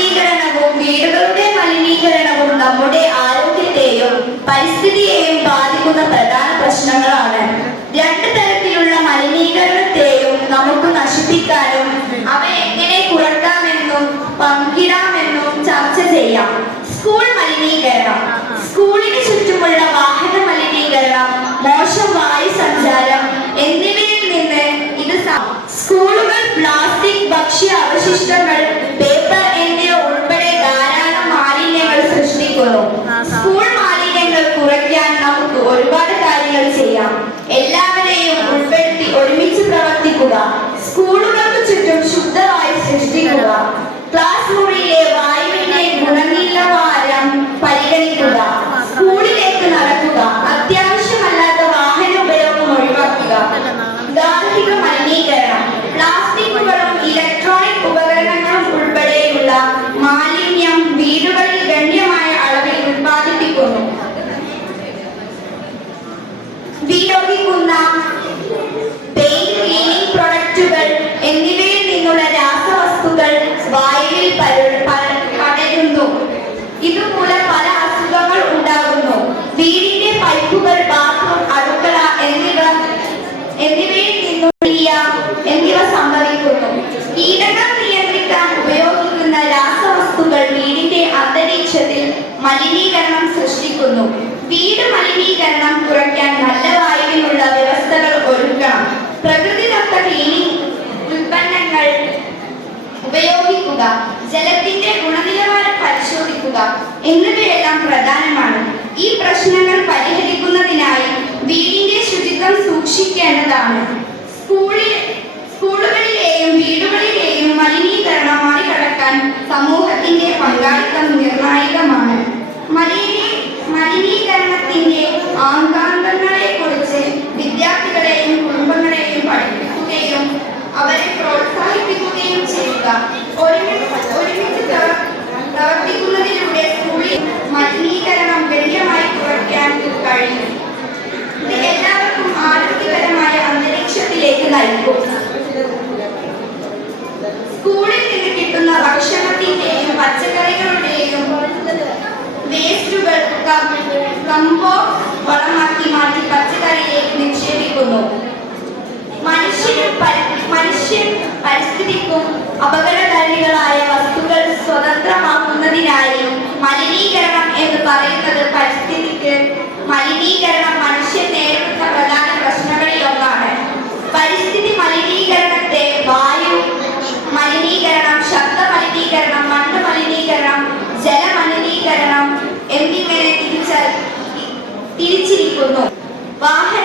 മലിനീകരണവും വീടുകളുടെ മലിനീകരണവും നമ്മുടെ ആരോഗ്യത്തെയും പരിസ്ഥിതിയെയും ബാധിക്കുന്ന പ്രധാന പ്രശ്നങ്ങളാണ്. രണ്ട് തരത്തിലുള്ള മലിനീകരണത്തെയും നമുക്ക് നശിപ്പിക്കാനും അവ എങ്ങനെ കുറക്കാമെന്നും പങ്കിടാമെന്നും ചർച്ച ചെയ്യാം. സ്കൂൾ മലിനീകരണം. സ്കൂളിന് ചുറ്റുമുള്ള വാഹന മലിനീകരണം മോശം വായു സഞ്ചാരം എന്നിവയിൽ നിന്ന് ഇത് സ്കൂളുകൾ പ്ലാസ്റ്റിക് ഭക്ഷ്യ അവശിഷ്ടങ്ങൾ പ്രവർത്തിക്കുക. സ്കൂളുകൾക്ക് ചുറ്റും ശുദ്ധവായു സൃഷ്ടിക്കുക. ക്ലാസ് മുറിയിലെ വായുവിന്റെ ഗുണനിലവാരം പരിഗണിക്കുക. സ്കൂളിലേക്ക് നടക്കുക. അത്യാവശ്യമല്ലാത്ത വാഹന ഉപയോഗം ഒഴിവാക്കുക. ഗാർഹിക മലിനീകരണം. പ്ലാസ്റ്റിക്കുകളും ഇലക്ട്രോണിക് ഉപകരണങ്ങളും ഉൾപ്പെടെയുള്ള മാലിന്യം വീടുകളിൽ ഗണ്യമായ അളവിൽ ഉത്പാദിപ്പിക്കുന്നു ഉപയോഗിക്കുന്ന പര- പടരുന്നു ഇതുമൂലം പല അസുഖങ്ങൾ ഉണ്ടാകുന്നു വീടിന്റെ പൈപ്പുകൾ ബാത്റൂം അടുക്കള എന്നിവ എന്നിവയിൽ നിന്നുള്ള എന്നിവ സംഭവിക്കുന്നു കീടങ്ങൾ നിയന്ത്രിക്കാൻ ഉപയോഗിക്കുന്ന രാസവസ്തുക്കൾ വീടിന്റെ അന്തരീക്ഷത്തിൽ മലിനീകരണം സൃഷ്ടിക്കുന്നു വീട് മലിനീകരണം കുറയ്ക്കാൻ നല്ല ഉപയോഗിക്കുക ജലത്തിന്റെ ഗുണനിലവാരം പരിശോധിക്കുക എന്നിവയെല്ലാം പ്രധാനമാണ്. ഈ പ്രശ്നങ്ങൾ പരിഹരിക്കുന്നതിനായി വീടിന്റെ ശുചിത്വം സൂക്ഷിക്കേണ്ടതാണ്. സ്കൂളിൽ സ്കൂളുകളിലെയും വീടുകളിലെയും മലിനീകരണം മറികടക്കാൻ സമൂഹത്തിന്റെ സ്കൂളിൽ നിന്ന് കിട്ടുന്ന ഭക്ഷണത്തിന്റെയും പച്ചക്കറികളുടെയും വേസ്റ്റുകൾ കമ്പോ വളമാക്കി മാറ്റി പച്ചക്കറിയിലേക്ക് നിക്ഷേപിക്കുന്നു. മനുഷ്യനും മനുഷ്യൻ പരിസ്ഥിതിക്കും അപകടകാരികളായ വസ്തുക്കൾ സ്വതന്ത്രമാക്കുന്നതിനായി മലിനീകരണം എന്ന് പറയുന്നത് പരിസ്ഥിതിക്ക് മലിനീകരണം മനുഷ്യൻ നേരിടുന്ന പ്രധാന പ്രശ്നങ്ങളിൽ ഒന്നാണ് പരിസ്ഥിതി മലിനീകരണത്തെ വായു മലിനീകരണം ശബ്ദ മലിനീകരണം മണ്ണ് മലിനീകരണം ജലമലിനീകരണം എന്നിങ്ങനെ തിരിച്ചാൽ തിരിച്ചിരിക്കുന്നു. വാഹനങ്ങളിൽ